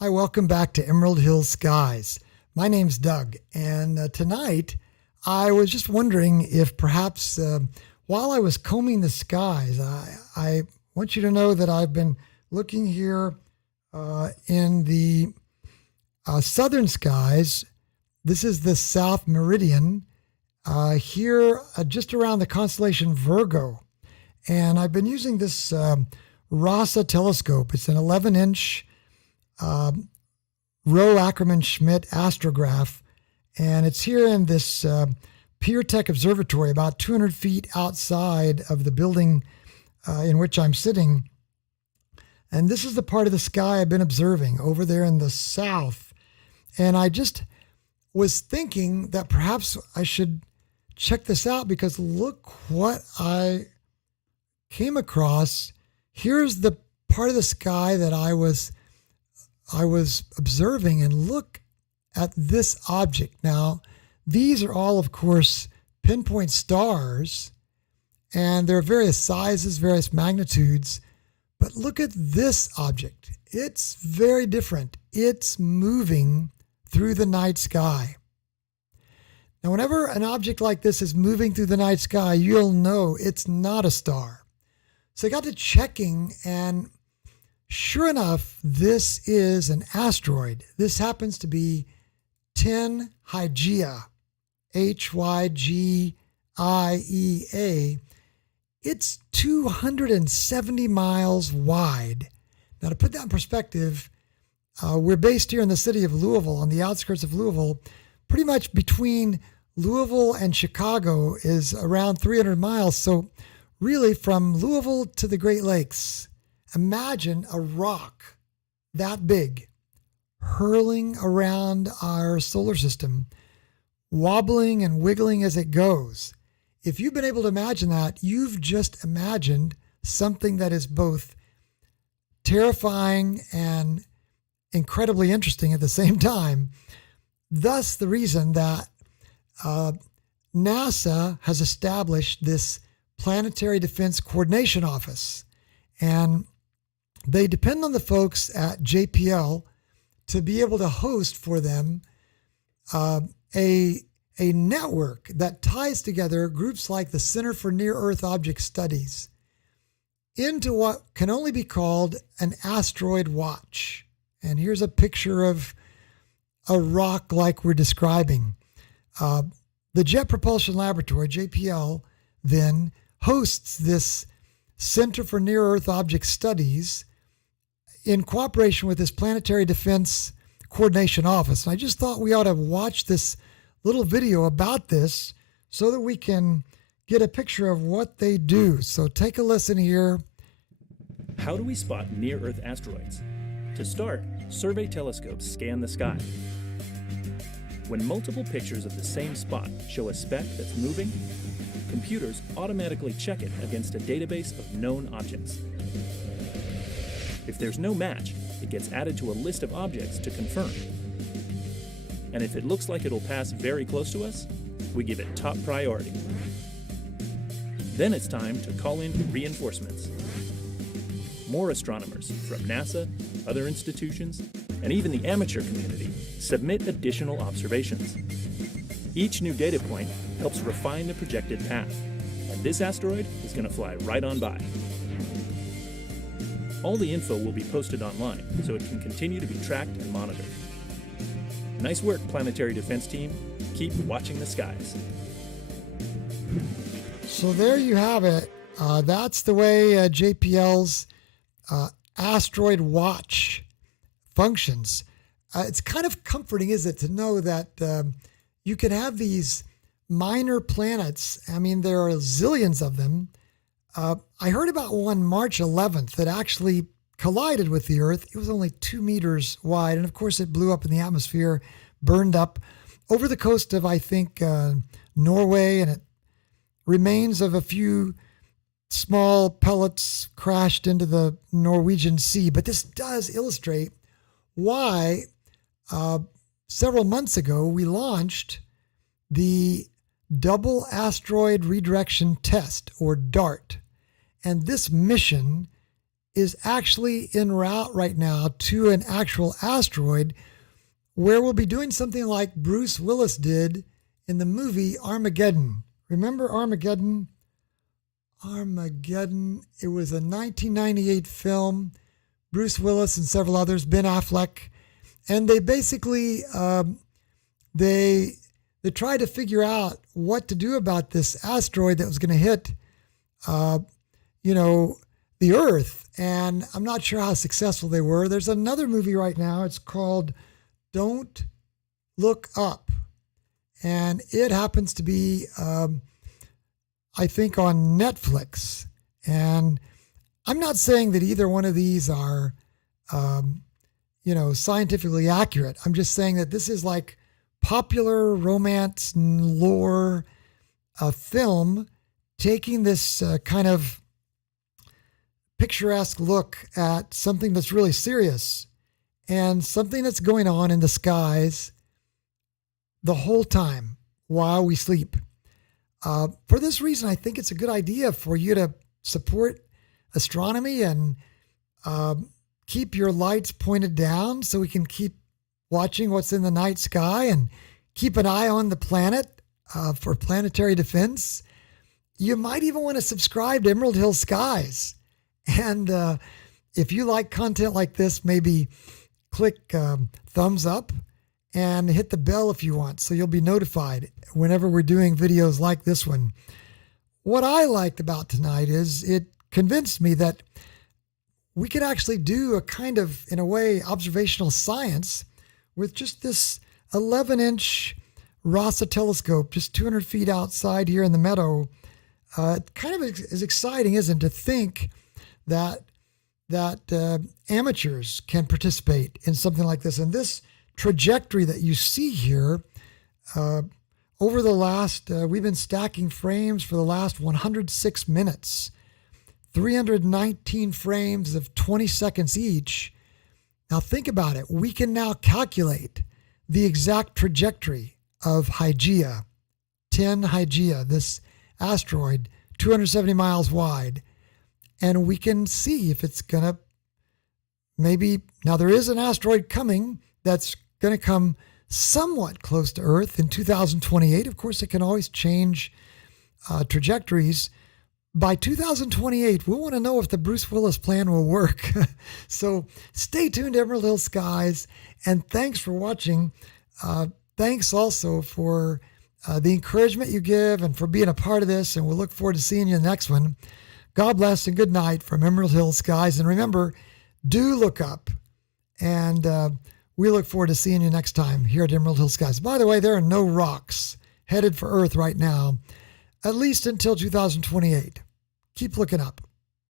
Hi, welcome back to Emerald Hill Skies. My name's Doug, and tonight I was just wondering if perhaps while I was combing the skies, I want you to know that I've been looking here in the southern skies. This is the South Meridian here just around the constellation Virgo. And I've been using this RASA telescope. It's an 11-inch Roe Ackerman Schmidt astrograph, and it's here in this Pier-Tech Observatory about 200 feet outside of the building in which I'm sitting. And this is the part of the sky I've been observing over there in the south. And I just was thinking that perhaps I should check this out because look what I came across. Here's the part of the sky that I was observing, and look at this object. Now, these are all, of course, pinpoint stars, and they're various sizes, various magnitudes. But look at this object. It's very different. It's moving through the night sky. Now, whenever an object like this is moving through the night sky, you'll know it's not a star. So I got to checking, and sure enough, this is an asteroid. This happens to be 10 Hygiea, Hygiea. It's 270 miles wide. Now, to put that in perspective, we're based here in the city of Louisville, on the outskirts of Louisville. Pretty much between Louisville and Chicago is around 300 miles. So really, from Louisville to the Great Lakes, imagine a rock that big hurling around our solar system, wobbling and wiggling as it goes. If you've been able to imagine that, you've just imagined something that is both terrifying and incredibly interesting at the same time. Thus, the reason that NASA has established this Planetary Defense Coordination Office. And they depend on the folks at JPL to be able to host for them a network that ties together groups like the Center for Near-Earth Object Studies into what can only be called an asteroid watch. And here's a picture of a rock like we're describing. The Jet Propulsion Laboratory, JPL, then hosts this Center for Near-Earth Object Studies in cooperation with this Planetary Defense Coordination Office. And I just thought we ought to watch this little video about this so that we can get a picture of what they do. So take a listen here. How do we spot near-Earth asteroids? To start, survey telescopes scan the sky. When multiple pictures of the same spot show a speck that's moving, computers automatically check it against a database of known objects. If there's no match, it gets added to a list of objects to confirm. And if it looks like it'll pass very close to us, we give it top priority. Then it's time to call in reinforcements. More astronomers from NASA, other institutions, and even the amateur community submit additional observations. Each new data point helps refine the projected path, and this asteroid is going to fly right on by. All the info will be posted online, so it can continue to be tracked and monitored. Nice work, Planetary Defense Team. Keep watching the skies. So there you have it. That's the way JPL's asteroid watch functions. It's kind of comforting, isn't it, to know that you can have these minor planets. I mean, there are zillions of them. I heard about one March 11th that actually collided with the Earth. It was only 2 meters wide. And of course, it blew up in the atmosphere, burned up over the coast of, I think, Norway. And it remains of a few small pellets crashed into the Norwegian Sea. But this does illustrate why several months ago we launched the Double Asteroid Redirection Test, or DART. And this mission is actually en route right now to an actual asteroid where we'll be doing something like Bruce Willis did in the movie Armageddon. Remember Armageddon? Armageddon. It was a 1998 film. Bruce Willis and several others, Ben Affleck, and they basically they tried to figure out what to do about this asteroid that was going to hit, the Earth. And I'm not sure how successful they were. There's another movie right now. It's called Don't Look Up, and it happens to be, I think, on Netflix. And I'm not saying that either one of these are, scientifically accurate. I'm just saying that this is like popular romance and lore, a film taking this kind of picturesque look at something that's really serious and something that's going on in the skies the whole time while we sleep. For this reason, I think it's a good idea for you to support astronomy and keep your lights pointed down so we can keep watching what's in the night sky and keep an eye on the planet for planetary defense. You might even want to subscribe to Emerald Hill Skies. And if you like content like this, maybe click thumbs up and hit the bell if you want, so you'll be notified whenever we're doing videos like this one. What I liked about tonight is it convinced me that we could actually do a kind of, in a way, observational science with just this 11-inch RASA telescope, just 200 feet outside here in the meadow. Kind of is exciting, isn't it, to think that amateurs can participate in something like this. And this trajectory that you see here, over the last, we've been stacking frames for the last 106 minutes, 319 frames of 20 seconds each. Now think about it. We can now calculate the exact trajectory of Hygiea, 10 Hygiea, this asteroid, 270 miles wide. And we can see if it's going to maybe, now there is an asteroid coming that's going to come somewhat close to Earth in 2028. Of course, it can always change trajectories. By 2028, we'll want to know if the Bruce Willis plan will work. So stay tuned to Emerald Hill Skies, and thanks for watching. Thanks also for the encouragement you give and for being a part of this, and we'll look forward to seeing you in the next one. God bless and good night from Emerald Hill Skies. And remember, do look up, and we look forward to seeing you next time here at Emerald Hill Skies. By the way, there are no rocks headed for Earth right now, at least until 2028. Keep looking up.